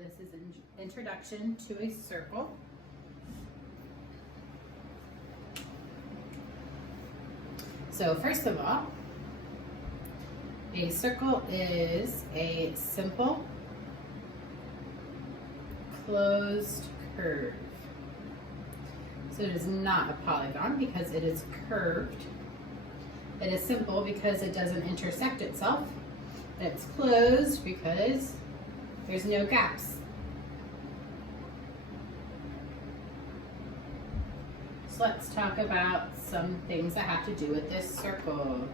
this is an introduction to a circle. So first of all, a circle is a simple closed curve. So it is not a polygon because it is curved. It is simple because it doesn't intersect itself. It's closed because there's no gaps. So let's talk about some things that have to do with this circle.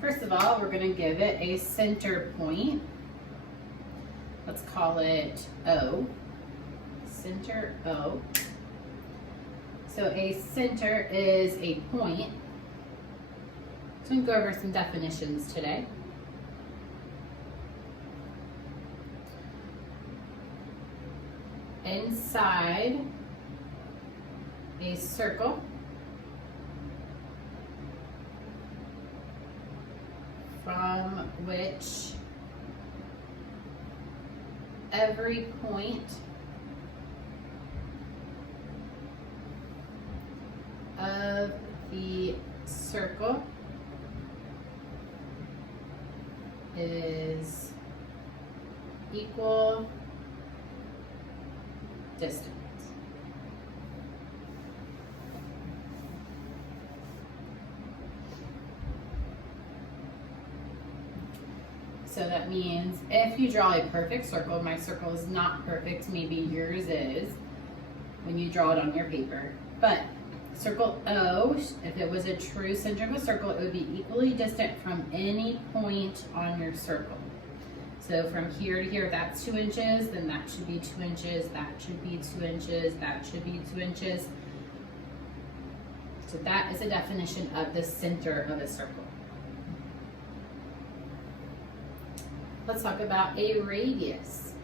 First of all, we're going to give it a center point. Let's call it O. Center O. So a center is a point. So I'm going to go over some definitions today. Inside a circle, from which every point of the circle is equal distance. So that means if you draw a perfect circle, my circle is not perfect, maybe yours is when you draw it on your paper. But circle O, if it was a true center of a circle, it would be equally distant from any point on your circle. So from here to here, that's 2 inches, then that should be 2 inches, that should be 2 inches, that should be 2 inches. So that is a definition of the center of a circle. Let's talk about a radius.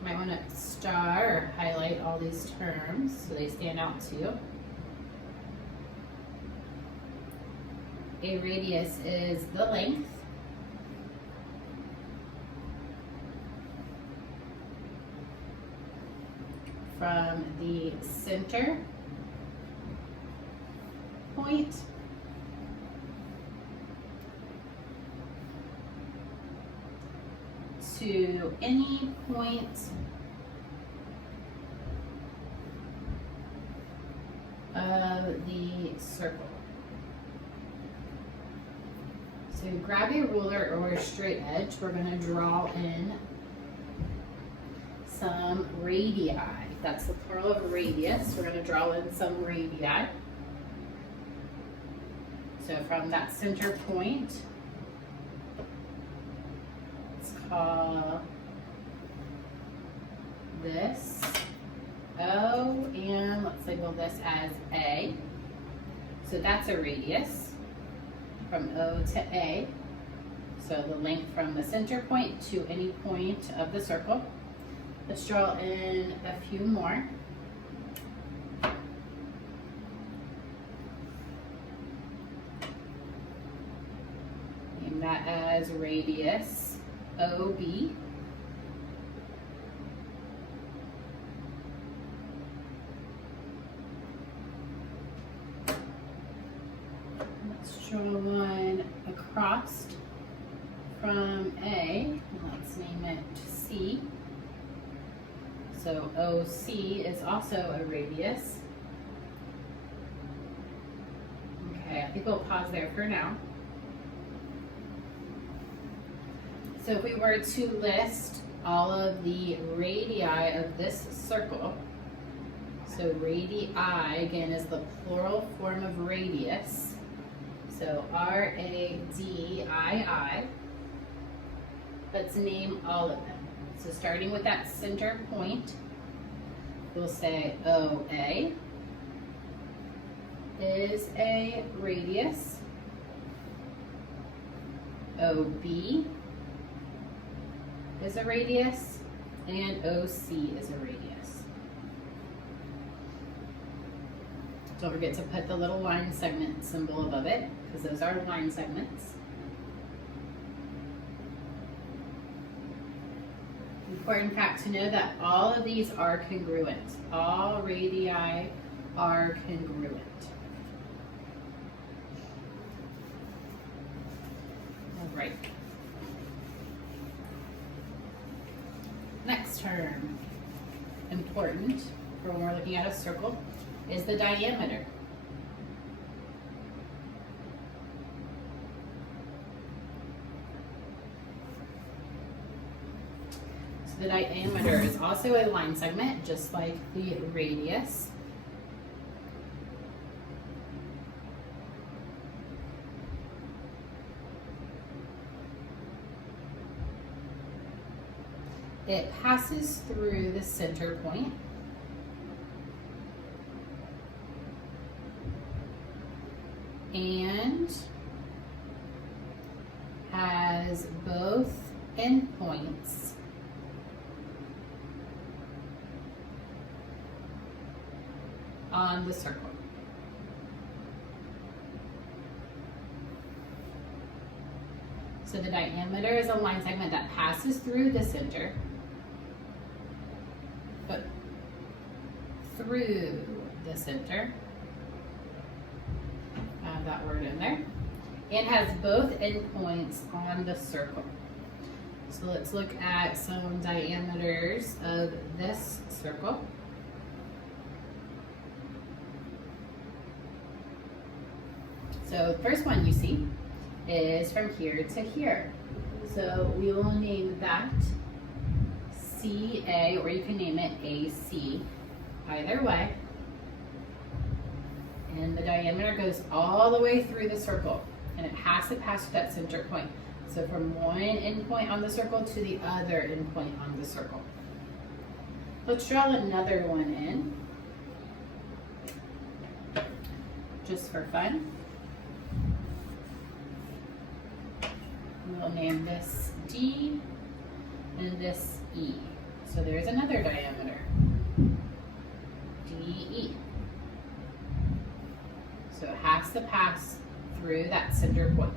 You might want to star or highlight all these terms so they stand out to you. A radius is the length from the center point to any point of the circle. So grab a ruler or a straight edge. We're going to draw in some radii. That's the plural of radius. We're going to draw in some radii. So from that center point, let's call this O, and let's label this as A. So that's a radius from O to A. So the length from the center point to any point of the circle. Let's draw in a few more. Name that as radius OB. Let's draw one across from A. Let's name it C. So OC is also a radius. Okay, I think we'll pause there for now. So if we were to list all of the radii of this circle, so radii again is the plural form of radius. So RADII. Let's name all of them. So starting with that center point, we'll say OA is a radius. OB is a radius, and OC is a radius. Don't forget to put the little line segment symbol above it, because those are line segments. Important fact to know that all of these are congruent. All radii are congruent. All right. Next term, important for when we're looking at a circle, is the diameter. So the diameter is also a line segment, just like the radius. It passes through the center point. And has both endpoints on the circle. So the diameter is a line segment that passes through the center, but through the center, have that word in there, and has both endpoints on the circle. So let's look at some diameters of this circle. So the first one you see is from here to here. So we will name that CA, or you can name it AC, either way. And the diameter goes all the way through the circle, and it has to pass through that center point. So from one endpoint on the circle to the other endpoint on the circle. Let's draw another one in, just for fun. We'll name this D and this E. So there's another diameter, DE. So it has to pass through that center point.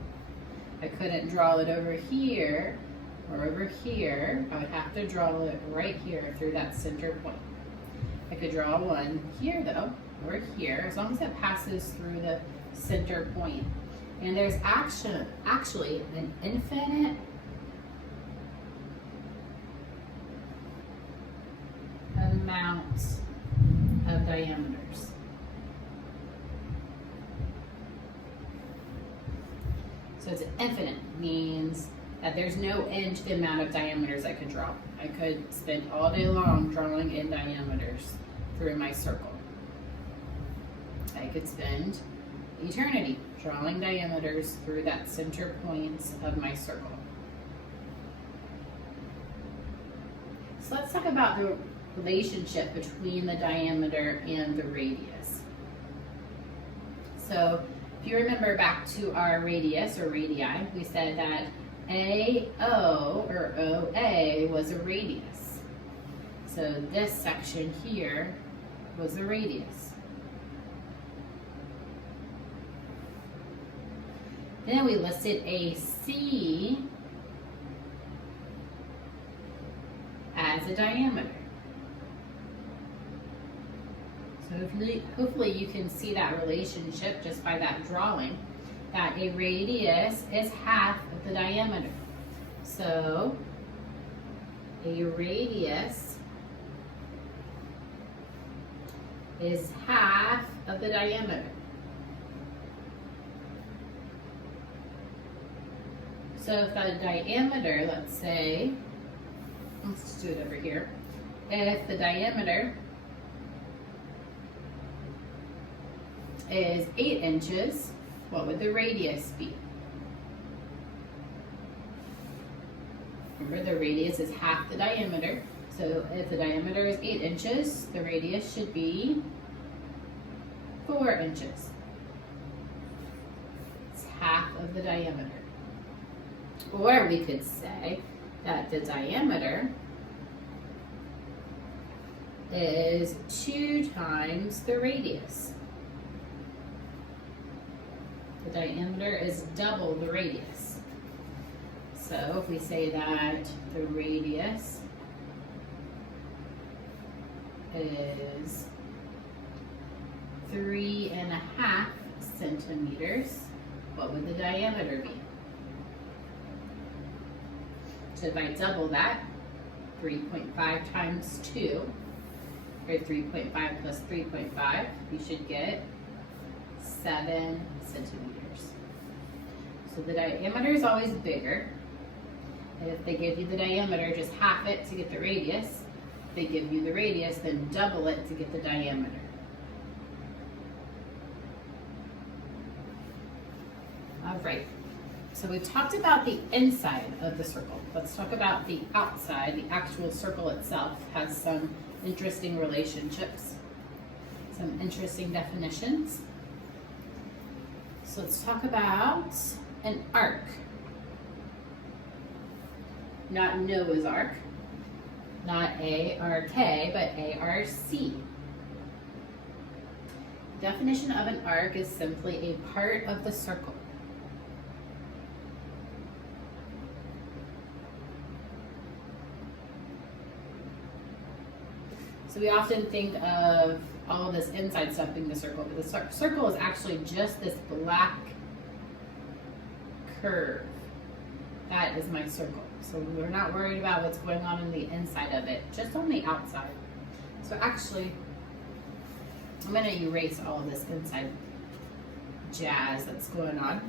I couldn't draw it over here or over here. I would have to draw it right here through that center point. I could draw one here though, or here, as long as it passes through the center point. And there's actually an infinite amount of diameters. So it's infinite, means that there's no end to the amount of diameters I could draw. I could spend all day long drawing in diameters through my circle. I could spend eternity drawing diameters through that center points of my circle. So let's talk about the relationship between the diameter and the radius. So if you remember back to our radius or radii, we said that AO or OA was a radius. So this section here was the radius. Then we listed AC as a diameter. So hopefully you can see that relationship just by that drawing, that a radius is half of the diameter. So a radius is half of the diameter. So if the diameter, let's say, let's do it over here. If the diameter is 8 inches, what would the radius be? Remember, the radius is half the diameter. So if the diameter is 8 inches, the radius should be 4 inches. It's half of the diameter. Or we could say that the diameter is 2 times the radius. The diameter is double the radius. So if we say that the radius is 3.5 centimeters, what would the diameter be? So if I double that, 3.5 times 2, or 3.5 plus 3.5, you should get 7 centimeters. So the diameter is always bigger. And if they give you the diameter, just half it to get the radius. If they give you the radius, then double it to get the diameter. All right, so we've talked about the inside of the circle. Let's talk about the outside. The actual circle itself has some interesting relationships, some interesting definitions. So let's talk about an arc. Not Noah's Ark, not A-R-K, but A-R-C. Definition of an arc is simply a part of the circle. So we often think of all of this inside stuff being the circle, but the circle is actually just this black curve. That is my circle. So we're not worried about what's going on in the inside of it, just on the outside. So actually, I'm going to erase all of this inside jazz that's going on.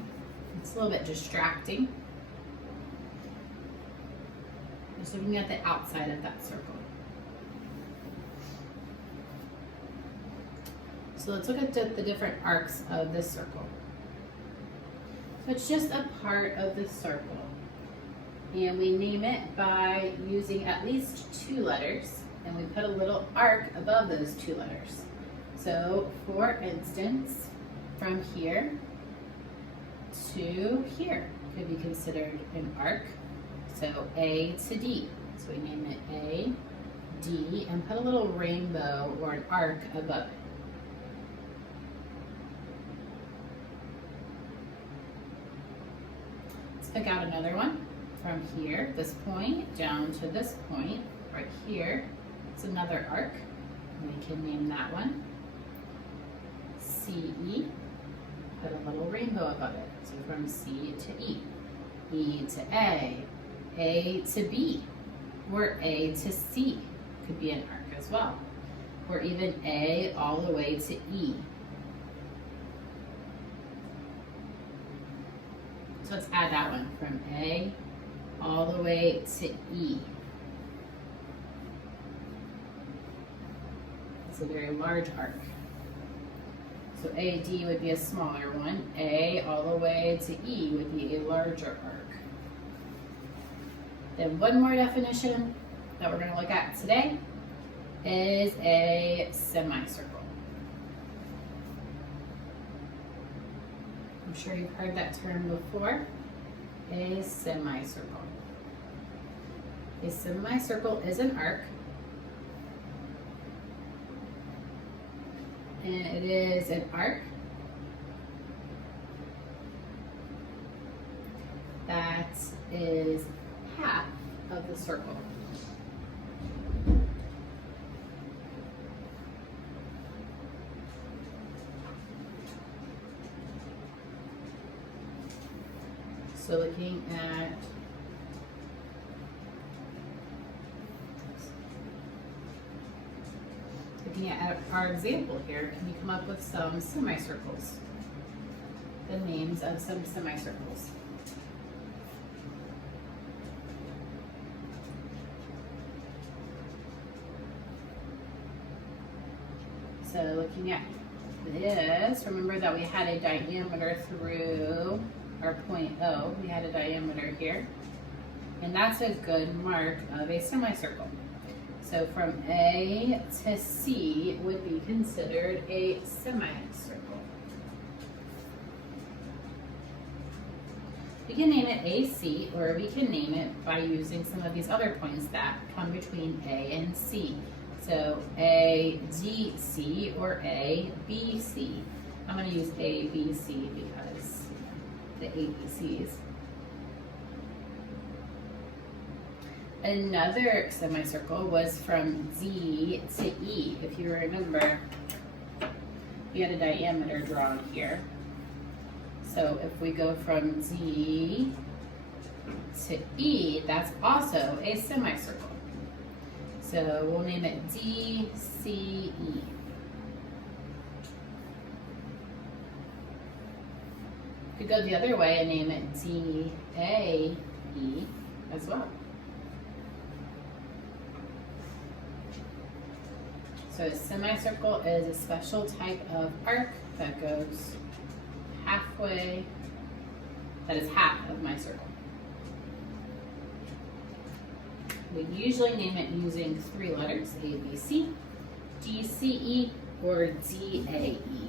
It's a little bit distracting. Just looking at the outside of that circle. So let's look at the different arcs of this circle. So it's just a part of the circle. And we name it by using at least 2 letters, and we put a little arc above those 2 letters. So for instance, from here to here could be considered an arc. So A to D. So we name it A, D, and put a little rainbow or an arc above it. Let's pick out another one. From here, this point, down to this point, right here, it's another arc. We can name that one CE, put a little rainbow above it. So from C to E, E to A to B, or A to C could be an arc as well, or even A all the way to E. So let's add that one, from A all the way to E. It's a very large arc. So AD would be a smaller one. A all the way to E would be a larger arc. Then one more definition that we're going to look at today is a semicircle. I'm sure you've heard that term before. A semicircle. A semicircle is an arc, and it is an arc that is half of the circle. So looking at our example here, can you come up with some semicircles? The names of some semicircles. So looking at this, remember that we had a diameter through our point O. We had a diameter here, and that's a good mark of a semicircle. So from A to C would be considered a semicircle. We can name it AC, or we can name it by using some of these other points that come between A and C. So ADC or ABC. I'm going to use ABC because the ABCs. Another semicircle was from Z to E. If you remember, we had a diameter drawn here. So if we go from Z to E, that's also a semicircle. So we'll name it DCE. We could go the other way and name it DAE as well. So a semicircle is a special type of arc that goes halfway, that is half of my circle. We usually name it using 3 letters, A, B, C, D, C, E, or D, A, E.